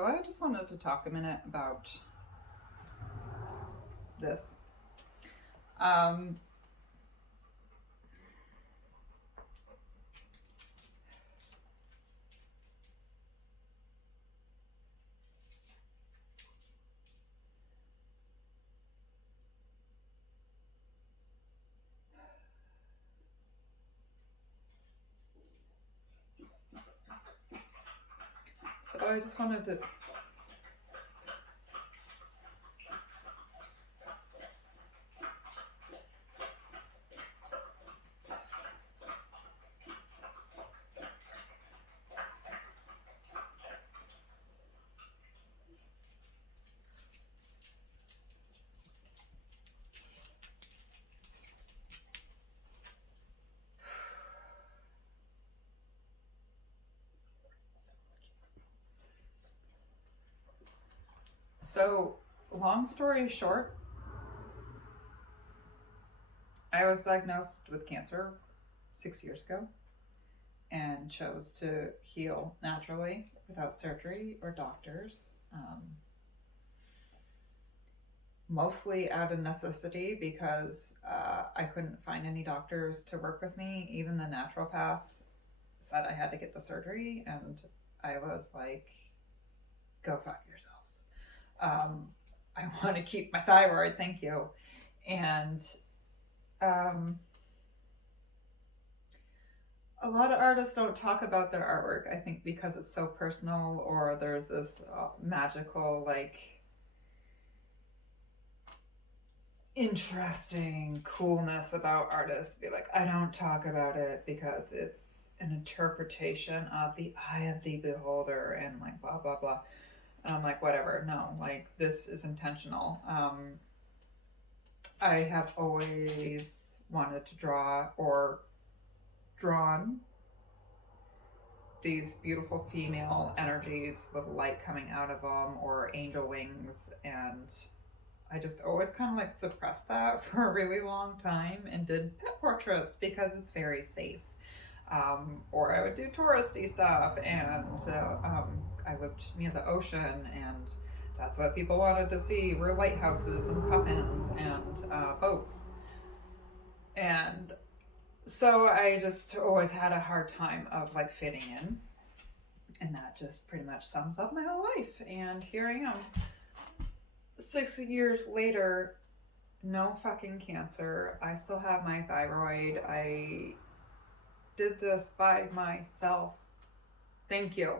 So I just wanted to talk a minute about this. Um, so I just wanted to. So, long story short, I was diagnosed with cancer 6 years ago and chose to heal naturally without surgery or doctors. Mostly out of necessity because I couldn't find any doctors to work with me. Even the naturopaths said I had to get the surgery, and I was like, go fuck yourselves. I want to keep my thyroid, thank you. And um, a lot of artists don't talk about their artwork, I think, because it's so personal, or there's this magical, like, interesting coolness about artists. Be like, I don't talk about it because it's an interpretation of the eye of the beholder, and like, blah, blah, blah. And I'm like, whatever, no, like, this is intentional. I have always wanted to draw or drawn these beautiful female energies with light coming out of them or angel wings, and I just always kind of like suppressed that for a really long time and did pet portraits because it's very safe. Or I would do touristy stuff, and I lived near the ocean, and that's what people wanted to see were lighthouses and puffins and boats. And so I just always had a hard time of like fitting in, and that just pretty much sums up my whole life. And here I am, 6 years later, no fucking cancer. I still have my thyroid. I did this by myself. Thank you.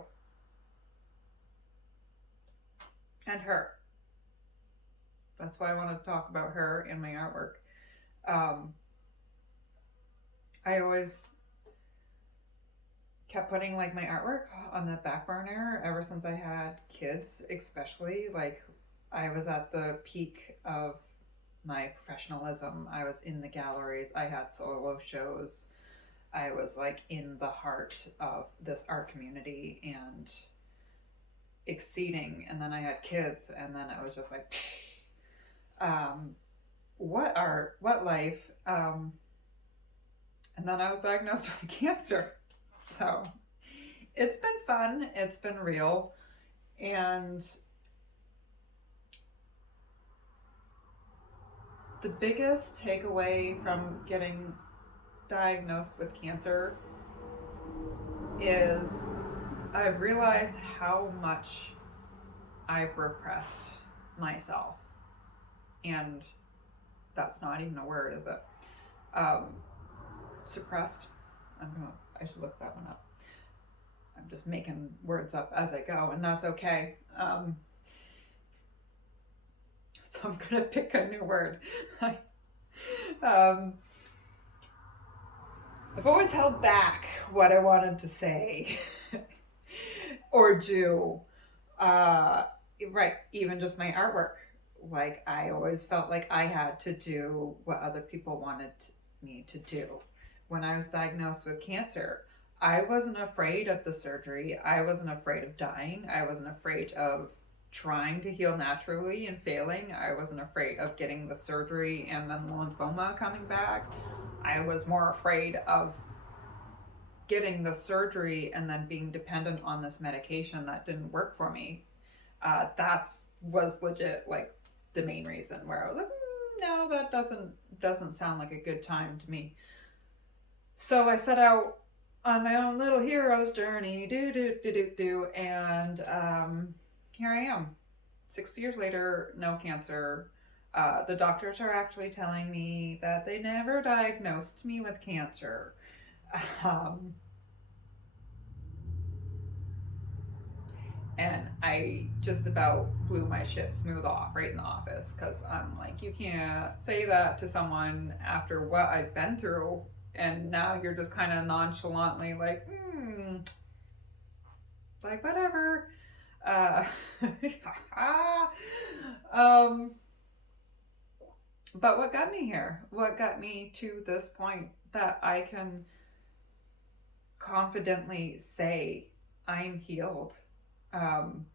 And her. That's why I want to talk about her in my artwork. I always kept putting like my artwork on the back burner ever since I had kids, especially. Like, I was at the peak of my professionalism. I was in the galleries, I had solo shows, I was like in the heart of this art community and exceeding. And then I had kids, and then it was just like, what art, what life. And then I was diagnosed with cancer. So it's been fun, it's been real. And the biggest takeaway from getting diagnosed with cancer is I realized how much I've repressed myself. And that's not even a word, is it? Suppressed. I should look that one up. I'm just making words up as I go, and that's okay. So I'm gonna pick a new word. I've always held back what I wanted to say or do. Right, even just my artwork. Like, I always felt like I had to do what other people wanted me to do. When I was diagnosed with cancer, I wasn't afraid of the surgery. I wasn't afraid of dying. I wasn't afraid of trying to heal naturally and failing. I wasn't afraid of getting the surgery and then the lymphoma coming back. I was more afraid of getting the surgery and then being dependent on this medication that didn't work for me. That's was legit like the main reason where I was like, no, that doesn't sound like a good time to me. So I set out on my own little hero's journey, and here I am, 6 years later, no cancer. The doctors are actually telling me that they never diagnosed me with cancer. Um, and I just about blew my shit smooth off right in the office because I'm like, you can't say that to someone after what I've been through, and now you're just kind of nonchalantly like, like whatever. Uh, um, but what got me here? What got me to this point that I can confidently say I'm healed? Um,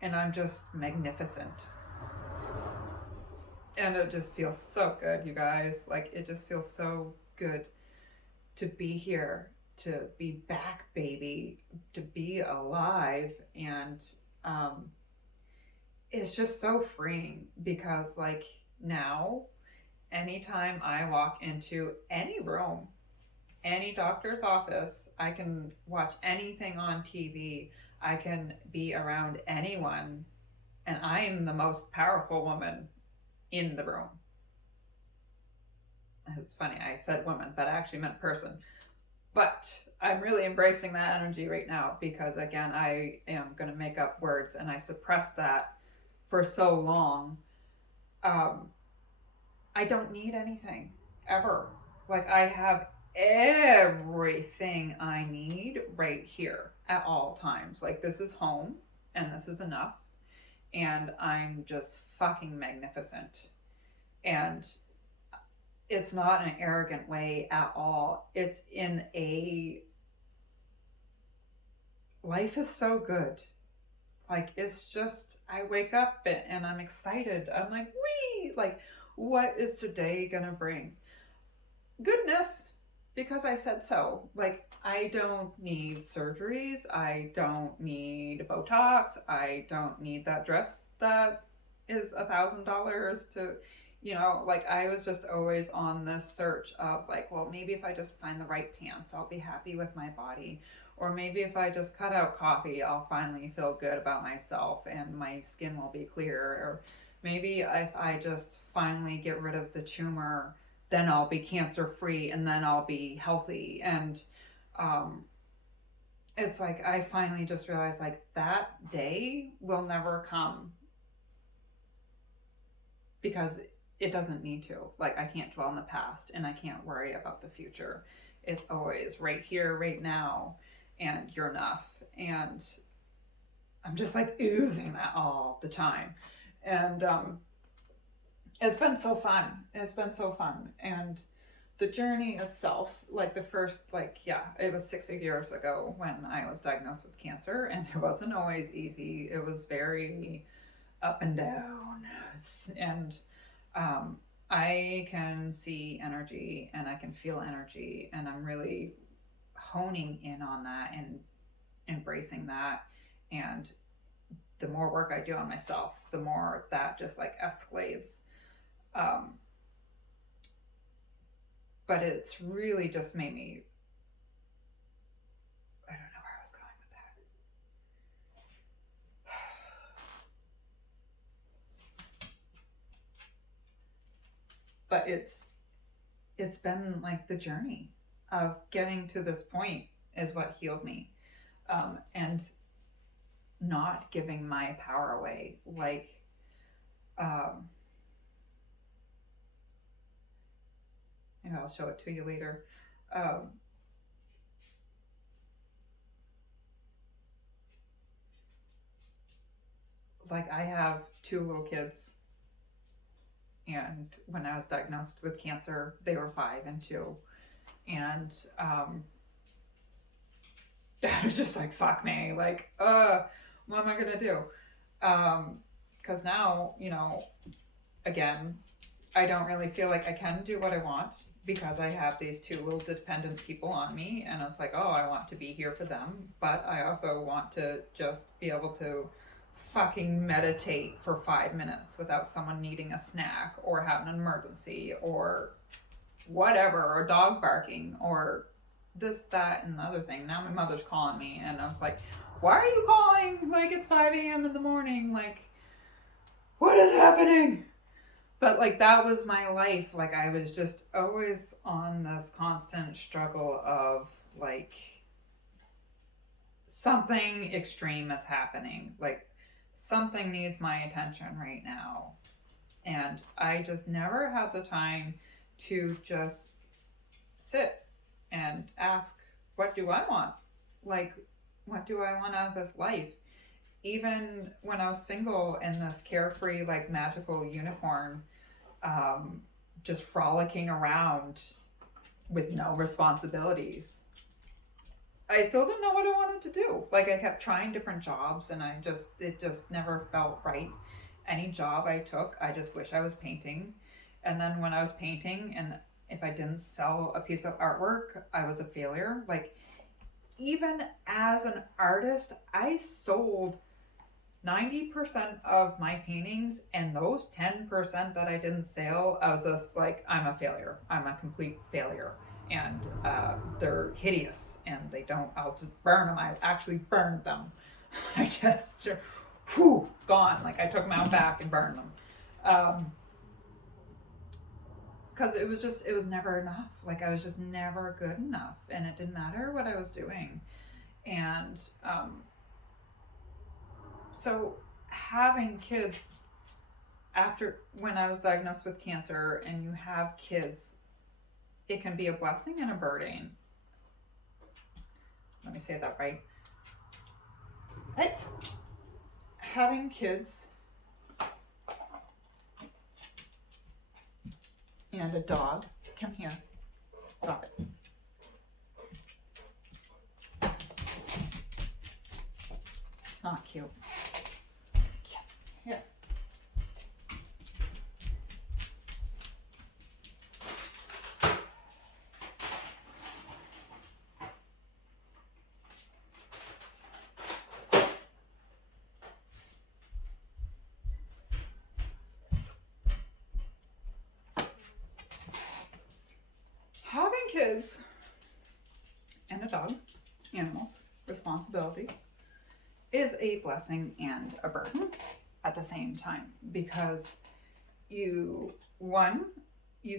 and I'm just magnificent. And it just feels so good, you guys. Like, it just feels so good to be here, to be back, baby, to be alive. And it's just so freeing because, like, now, anytime I walk into any room, any doctor's office, I can watch anything on TV, I can be around anyone, and I am the most powerful woman in the room. It's funny, I said woman, but I actually meant person. But I'm really embracing that energy right now because, again, I am going to make up words and I suppressed that for so long. I don't need anything ever. Like, I have everything I need right here at all times. Like, this is home and this is enough. And I'm just fucking magnificent. And it's not in an arrogant way at all. It's in a life is so good. Like, it's just, I wake up and I'm excited. I'm like, wee! Like, what is today gonna bring? Goodness, because I said so. Like, I don't need surgeries. I don't need Botox. I don't need that dress that is $1,000 to, like, I was just always on this search of like, well, maybe if I just find the right pants, I'll be happy with my body. Or maybe if I just cut out coffee, I'll finally feel good about myself and my skin will be clear. Or maybe if I just finally get rid of the tumor, then I'll be cancer free and then I'll be healthy. And it's like I finally just realized like that day will never come because it doesn't need to. Like, I can't dwell in the past and I can't worry about the future. It's always right here, right now, and you're enough. And I'm just like oozing that all the time. And it's been so fun. It's been so fun. And the journey itself, like the first, it was 6 years ago when I was diagnosed with cancer, and it wasn't always easy. It was very up and down. And I can see energy and I can feel energy, and I'm really honing in on that and embracing that. And the more work I do on myself, the more that just like escalates. But it's really just made me, I don't know where I was going with that. But it's been like the journey of getting to this point is what healed me. And not giving my power away. Like, maybe I'll show it to you later. Like, I have 2 little kids, and when I was diagnosed with cancer, they were 5 and 2, and I was just like, fuck me, like, what am I gonna do? Because now, again, I don't really feel like I can do what I want because I have these two little dependent people on me, and it's like, oh, I want to be here for them, but I also want to just be able to fucking meditate for 5 minutes without someone needing a snack or having an emergency or whatever, or dog barking or this, that, and the other thing. Now my mother's calling me, and I was like, why are you calling? Like, it's 5 a.m. in the morning. Like, what is happening? But like, that was my life. Like, I was just always on this constant struggle of like, something extreme is happening. Like, something needs my attention right now. And I just never had the time to just sit and ask, what do I want? Like, what do I want out of this life? Even when I was single in this carefree, like, magical unicorn, just frolicking around with no responsibilities, I still didn't know what I wanted to do. Like, I kept trying different jobs, and it just never felt right. Any job I took, I just wish I was painting. And then when I was painting, and if I didn't sell a piece of artwork, I was a failure. Like, even as an artist, I sold 90% of my paintings, and those 10% that I didn't sell, I was just like, I'm a failure. I'm a complete failure. And they're hideous, and they don't, I'll just burn them. I actually burned them. I just, whew, gone. Like, I took them out back and burned them. Because it was never enough. Like, I was just never good enough, and it didn't matter what I was doing. And so having kids after, when I was diagnosed with cancer, and you have kids, it can be a blessing and a burden. Let me say that right. Hey. Having kids and a dog. Come here. Drop it. It's not cute. Here. Having kids and a dog, animals, responsibilities, is a blessing and a burden at the same time, because you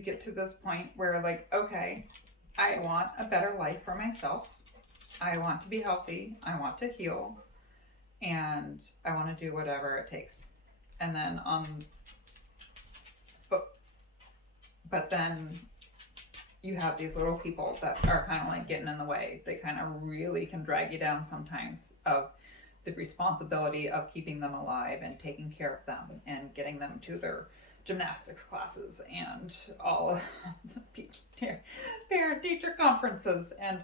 get to this point where, like, okay, I want a better life for myself. I want to be healthy. I want to heal. And I want to do whatever it takes. And then but then you have these little people that are kind of like getting in the way. They kind of really can drag you down sometimes, of the responsibility of keeping them alive and taking care of them and getting them to their gymnastics classes and all the parent-teacher conferences. And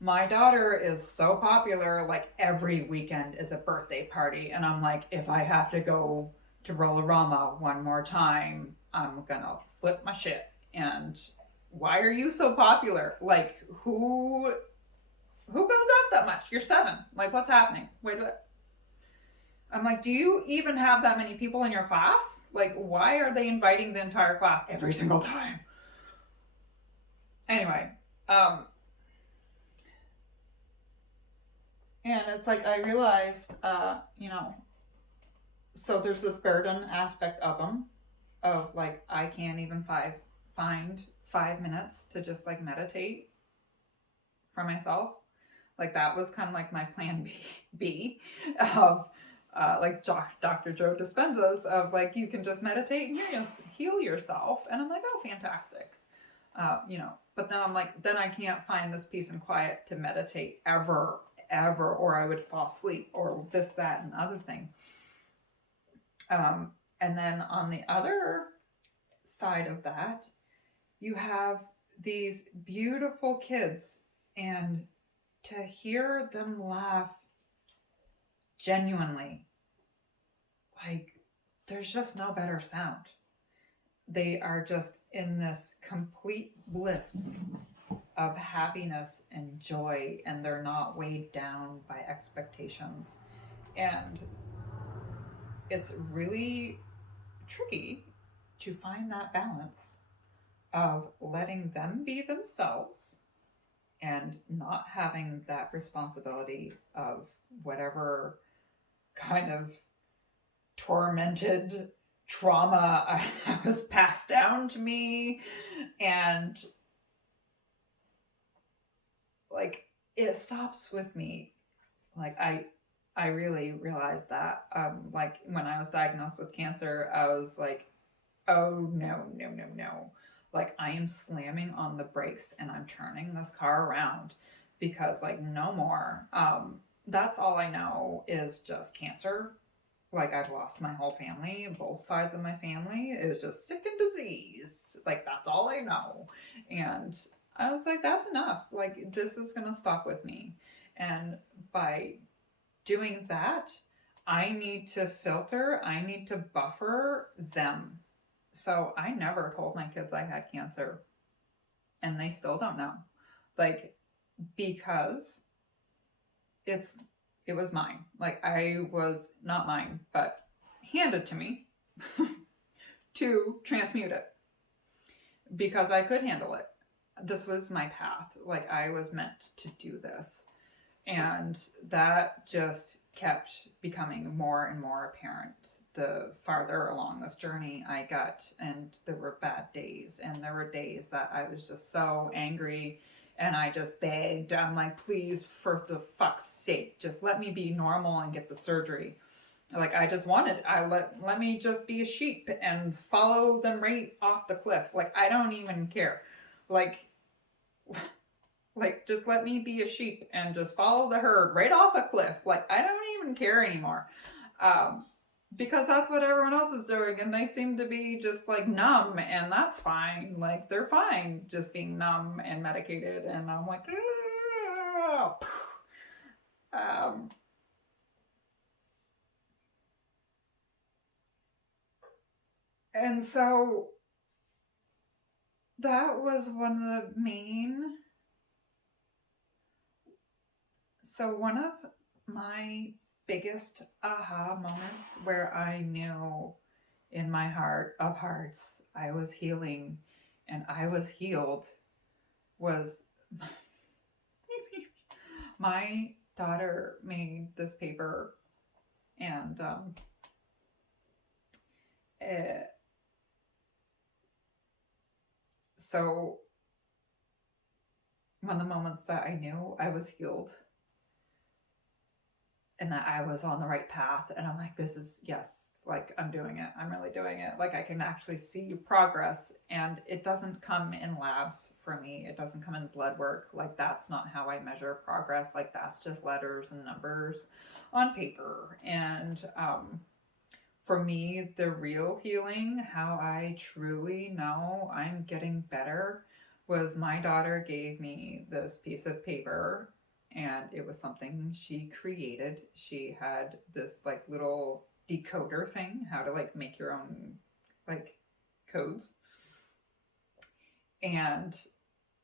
my daughter is so popular, like, every weekend is a birthday party. And I'm like, if I have to go to Rollerama one more time, I'm gonna flip my shit. And why are you so popular? Like, who goes out that much? You're 7. Like, what's happening? Wait a minute. I'm like, do you even have that many people in your class? Like, why are they inviting the entire class every single time? Anyway, and it's like, I realized, so there's this burden aspect of them, of like, I can't even find 5 minutes to just like meditate for myself. Like, that was kind of like my plan B of like Dr. Joe Dispenza's, of like, you can just meditate and heal yourself. And I'm like, oh, fantastic. But then I'm like, then I can't find this peace and quiet to meditate ever, or I would fall asleep, or this, that, and the other thing. And then on the other side of that, you have these beautiful kids, and to hear them laugh genuinely, like, there's just no better sound. they are just in this complete bliss of happiness and joy, and they're not weighed down by expectations. And it's really tricky to find that balance of letting them be themselves and not having that responsibility of whatever kind of tormented trauma that was passed down to me. And like, it stops with me. Like, I really realized that, like, when I was diagnosed with cancer, I was like, oh no, no, no, no. Like, I am slamming on the brakes and I'm turning this car around, because like, no more. That's all I know is just cancer. Like, I've lost my whole family, both sides of my family. It was just sick and disease. Like, that's all I know. And I was like, that's enough. Like, this is gonna stop with me. And by doing that, I need to filter, I need to buffer them. So I never told my kids I had cancer, and they still don't know. Like, because it's it was mine. Like, I was not mine, but handed to me to transmute it, because I could handle it. This was my path. Like, I was meant to do this. And that just kept becoming more and more apparent the farther along this journey I got. And there were bad days, and there were days that I was just so angry, and I just begged. I'm like, please, for the fuck's sake, just let me be normal and get the surgery. Like, I just wanted, let me just be a sheep and follow them right off the cliff. Like, I don't even care. Like, just let me be a sheep and just follow the herd right off a cliff. Like, I don't even care anymore. Because that's what everyone else is doing, and they seem to be just like numb, and that's fine. Like, they're fine just being numb and medicated, and I'm like, and so that was one of the main. So one of my biggest aha moments, where I knew in my heart of hearts I was healing and I was healed, was my daughter made this paper. And so one of the moments that I knew I was healed and that I was on the right path, and I'm like, this is, yes, like, I'm doing it, I'm really doing it. Like, I can actually see progress, and it doesn't come in labs for me, it doesn't come in blood work. Like, that's not how I measure progress. Like, that's just letters and numbers on paper. And for me, the real healing, how I truly know I'm getting better, was my daughter gave me this piece of paper, and it was something she created. She had this like little decoder thing, how to like make your own like codes. And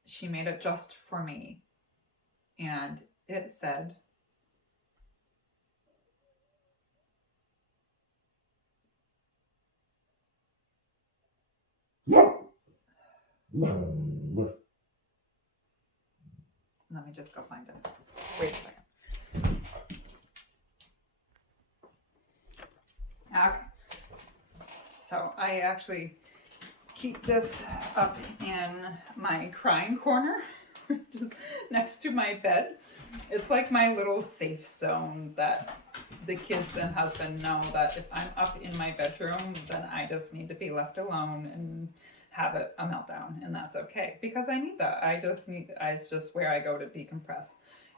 she made it just for me. And it said, let me just go find it. Wait a second. Okay. So I actually keep this up in my crying corner, just next to my bed. It's like my little safe zone, that the kids and husband know that if I'm up in my bedroom, then I just need to be left alone and have a meltdown, and that's okay, because I need that. It's just where I go to decompress.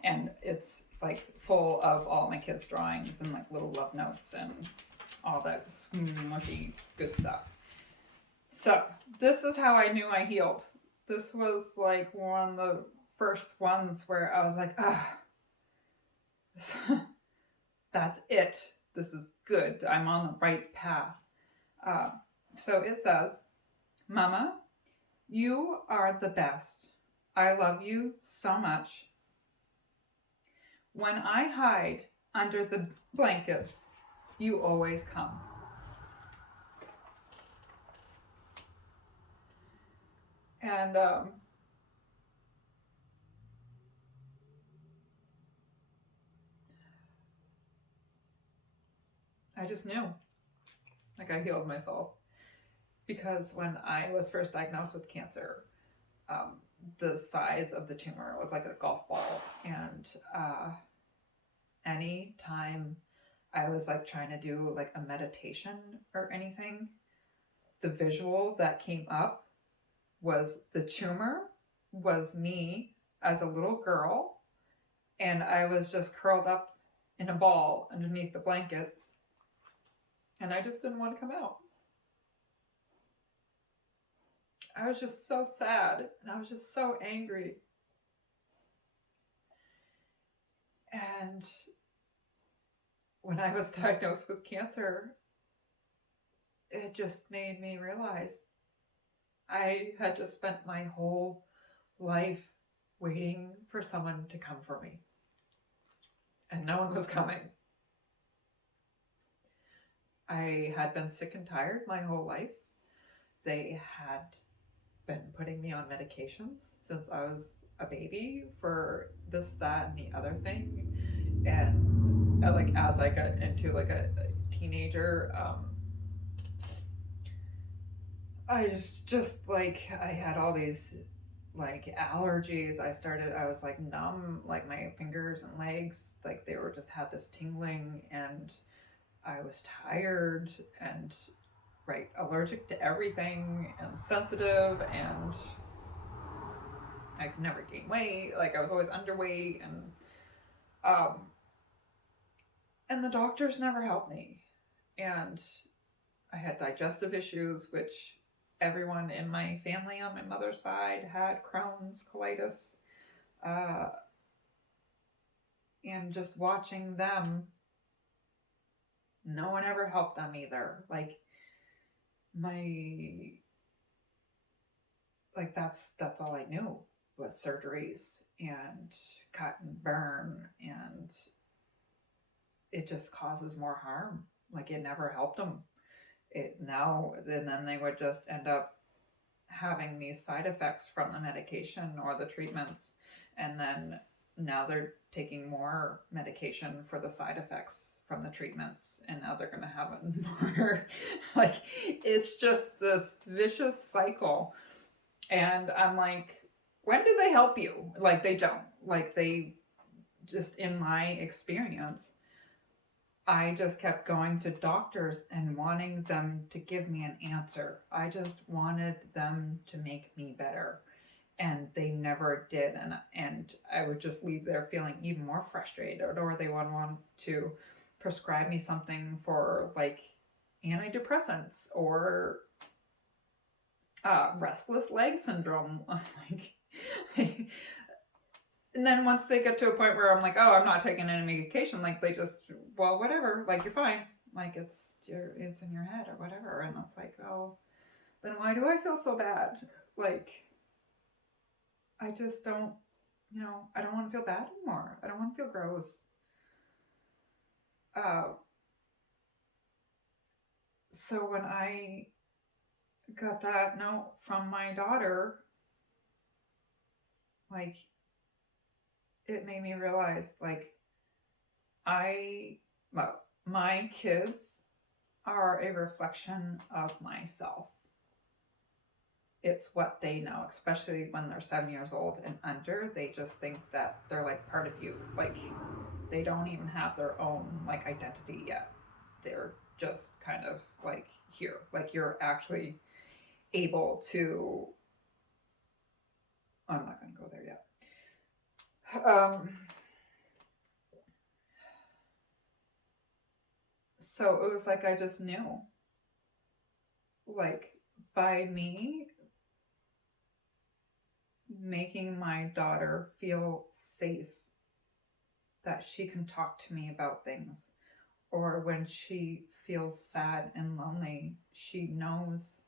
And it's like full of all my kids' drawings and like little love notes and all that smushy good stuff. So this is how I knew I healed. This was like one of the first ones where I was like, ah, that's it. This is good. I'm on the right path. So it says, Mama, you are the best. I love you so much. When I hide under the blankets, you always come. And I just knew, like, I healed myself. Because when I was first diagnosed with cancer, um, the size of the tumor was like a golf ball. And any time I was like trying to do like a meditation or anything, the visual that came up was the tumor was me as a little girl, and I was just curled up in a ball underneath the blankets, and I just didn't want to come out. I was just so sad, and I was just so angry. And when I was diagnosed with cancer, it just made me realize I had just spent my whole life waiting for someone to come for me. And no one was coming. I had been sick and tired my whole life. They had been putting me on medications since I was a baby for this, that, and the other thing. And like as I got into like a teenager, I just like I had all these like allergies. I was like numb, like my fingers and legs, like they were just had this tingling, and I was tired and right allergic to everything and sensitive, and I could never gain weight. Like I was always underweight, um and the doctors never helped me. And I had digestive issues, which everyone in my family on my mother's side had Crohn's, colitis, uh, and just watching them, no one ever helped them either. Like my, like that's all I knew was surgeries and cut and burn, and it just causes more harm. Like it never helped them. It now and then they would just end up having these side effects from the medication or the treatments, and then now they're taking more medication for the side effects from the treatments, and now they're going to have more. Like it's just this vicious cycle. And I'm like, when do they help you? Like they don't. Like they just, in my experience, I just kept going to doctors and wanting them to give me an answer. I just wanted them to make me better. And they never did. And I would just leave there feeling even more frustrated, or they would want to prescribe me something for like antidepressants or restless leg syndrome. Like, and then once they get to a point where I'm like, oh, I'm not taking any medication, like they just, well, whatever, like you're fine, like it's in your head or whatever, and it's like, oh, then why do I feel so bad? Like, I just don't, I don't want to feel bad anymore. I don't want to feel gross. So when I got that note from my daughter, like, it made me realize, like, well, my kids are a reflection of myself. It's what they know, especially when they're 7 years old and under. They just think that they're like part of you. Like they don't even have their own like identity yet. They're just kind of like here. Like you're actually able to. I'm not going to go there yet. So it was like I just knew. Like by me making my daughter feel safe, that she can talk to me about things, or when she feels sad and lonely, she knows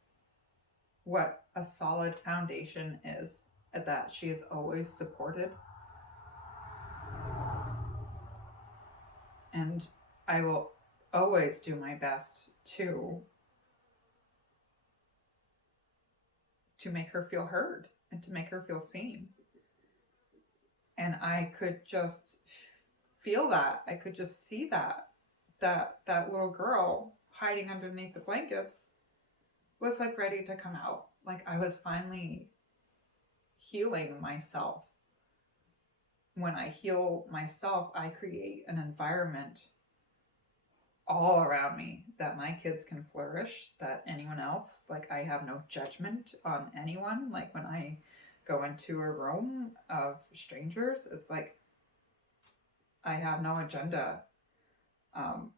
what a solid foundation is, that she is always supported. And I will always do my best to make her feel heard and to make her feel seen. And I could just feel that. I could just see that little girl hiding underneath the blankets was like ready to come out. Like I was finally healing myself. When I heal myself, I create an environment all around me that my kids can flourish, that anyone else, like I have no judgment on anyone. Like when I go into a room of strangers, it's like I have no agenda. Um,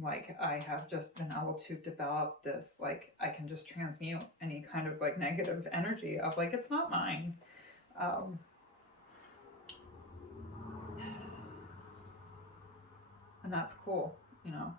like I have just been able to develop this, like I can just transmute any kind of like negative energy of like it's not mine. Um, and that's cool, you know.